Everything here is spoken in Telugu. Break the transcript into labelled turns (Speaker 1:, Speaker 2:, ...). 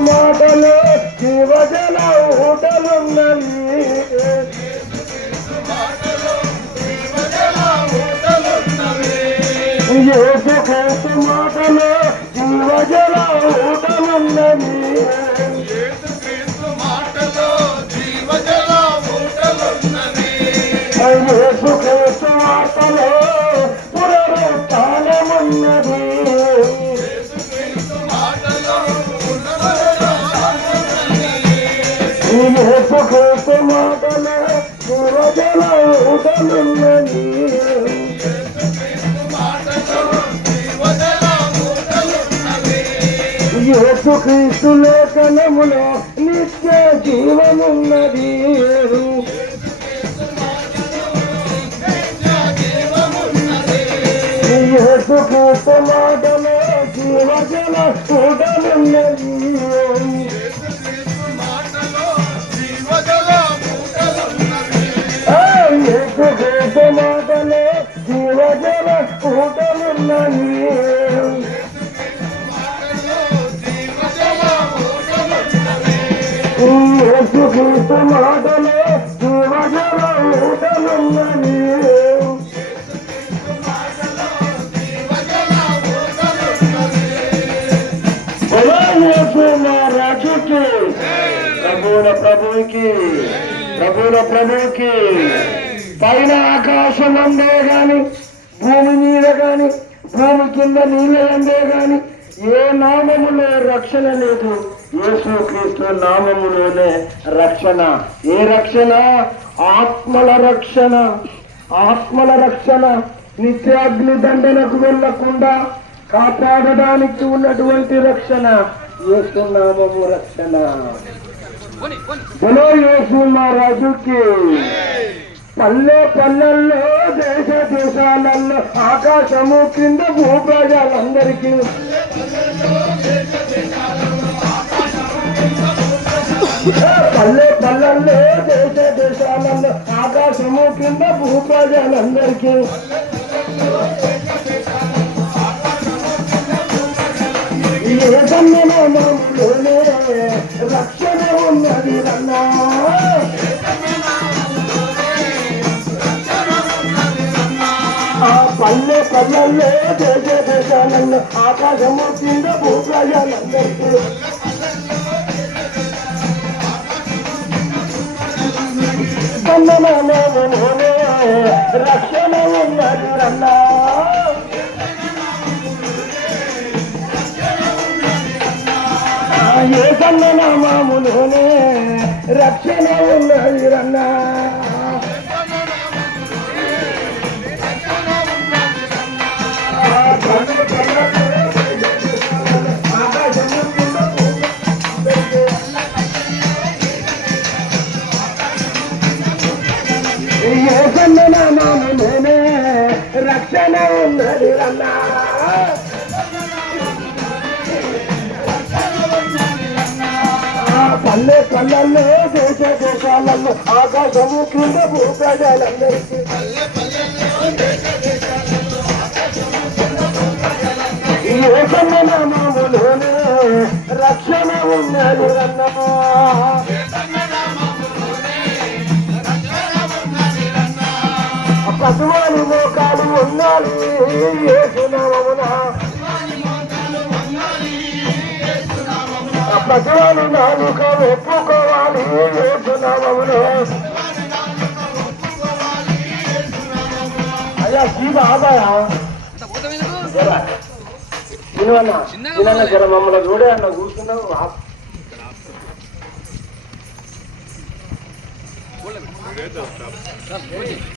Speaker 1: మాటలు జీవజల ఊటలున్నవి యేసు యేసు క్రీస్తు మాటలు జీవజల ఊటలున్నవి లేఖనములో నిత్య జీవమున్నది యేసు మాటలో జీవజల ఊటలున్నది యేసు క్రీస్తు మాటలో జీవజల ఊటలున్నది రాజుకి పైన ఆకాశం అందే గాని భూమి మీద గాని భూమి కింద నీళ్ళ అందే గాని ఏ నామములో రక్షణ లేదు. యేసు క్రీస్తు నామములోనే రక్షణ. ఏ రక్షణ? ఆత్మల రక్షణ. ఆత్మల రక్షణ. నిత్యాగ్ని దండనకు వెళ్ళకుండా కాపాడడానికి ఉన్నటువంటి రక్షణ. యేసు నామము రక్షణ బలో యేసు మహారాజుకి పల్లె పల్లెల్లో దేశ దేశాలలో ఆకాశము కింద భూప్రజలందరికీ పల్లె పల్లెల్లో దేశ దేశాలలో ఆకాశము కింద భూప్రజలందరికీ. ఏ రక్షణ ఉన్నది అన్నా. ఆ పల్లె పల్లెల్లో దేశ దేశాలలో ఆకాశము కింద భూప్రజలందరికీ సంగమములోనే రక్షణ ఉన్నది అన్నా ఏ రక్షణ ఉన్నది రన్నా. ఏ నేనే రక్షణ ఉన్నది రన్నా. ఆ పల్లె పల్లెల్లో దేశ దేశాలలో ఆకాశము కింద భూప్రజలందరికీ. ఈ నామములోనే రక్షణ ఉన్నది అన్నమా పశువులు మోకాలు ఉన్నది ఏసునామమున పశువులు నాలుక ఒప్పుకోవాలి ఏసునామమున అయ్యా జీవ ఆదాయా తినన్న జర మమ్మల్ని చూడే అన్న కూర్చున్నావు.